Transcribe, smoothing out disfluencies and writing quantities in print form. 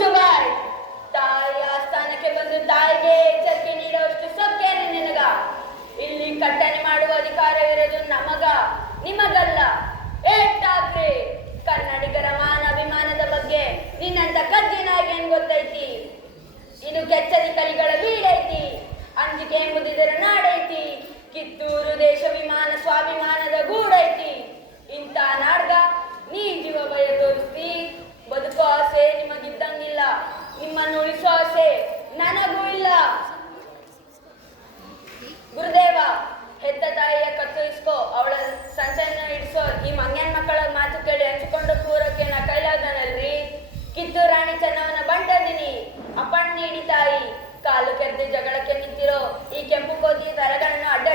ಜುಬಾಯ್, ತಾಯಿ ಆಸ್ಥಾನಕ್ಕೆ ಬಂದು ತಾಯಿಗೆ ಎಚ್ಚರಿಕೆ ನೀಡುವಷ್ಟು ಸೊಕ್ಕೇನೆ ನಿನಗ? ಇಲ್ಲಿ ಕಟ್ಟನೆ ಮಾಡುವ ಅಧಿಕಾರವಿರೋದು ನಮಗ, ನಿಮಗಲ್ಲ. ಠಾಕ್ರೆ, ಕನ್ನಡಿಗರ ಮಾನಾಭಿಮಾನದ ಬಗ್ಗೆ ನಿನ್ನಂತ ಕದ್ದಿನಾಗಿ ಏನ್ ಗೊತ್ತೈತಿ? ಇದು ಕೆಚ್ಚದಿ ಕಲಿಗಳ ಬೀಡೈತಿ, ಅಂಜಿಕೆ ಎಂಬುದಿದರ ನಾಡೈತಿ, ಕಿತ್ತೂರು ದೇಶ ವಿಮಾನ ಸ್ವಾಭಿಮಾನದ ಗೂಡೈತಿ. ಇಂಥ ನಾಡ್ಗ ನೀ ಜೀವ ಭಯ ತೋರಿಸ್ತಿ. ಬದುಕೋ ಆಸೆ ನಿಮಗಿದ್ದಂಗಿಲ್ಲ, ನಿಮ್ಮನ್ನು ಉಳಿಸೋ ಆಸೆ ನನಗೂ ಇಲ್ಲ. ಗುರುದೇವ, ಹೆತ್ತ ತಾಯಿಯ ಕತ್ತರಿಸ್ಕೋ, ಅವಳ ಸಂಚಯನ ಇಡಿಸೋ. ಈ ಮಂಗ್ಯಾನ್ ಮಕ್ಕಳ ಮಾತು ಕೇಳಿ ಹಂಚಿಕೊಂಡು ಕೂರಕ್ಕೆ ನಾ ಕೈಲಾದನಲ್ರಿ. ಕಿತ್ತೂರು ರಾಣಿ ಚೆನ್ನವನ ಬಂಟದಿನಿ, ಅಪ್ಪಣ್ಣ ನೀಡಿ ತಾಯಿ. ಕಾಲು ಕೆರೆದು ಜಗಳಕ್ಕೆ ನಿಂತಿರೋ ಈ ಕೆಂಪು ಕೋದಿ ತರಗಳನ್ನು ಅಡ್ಡ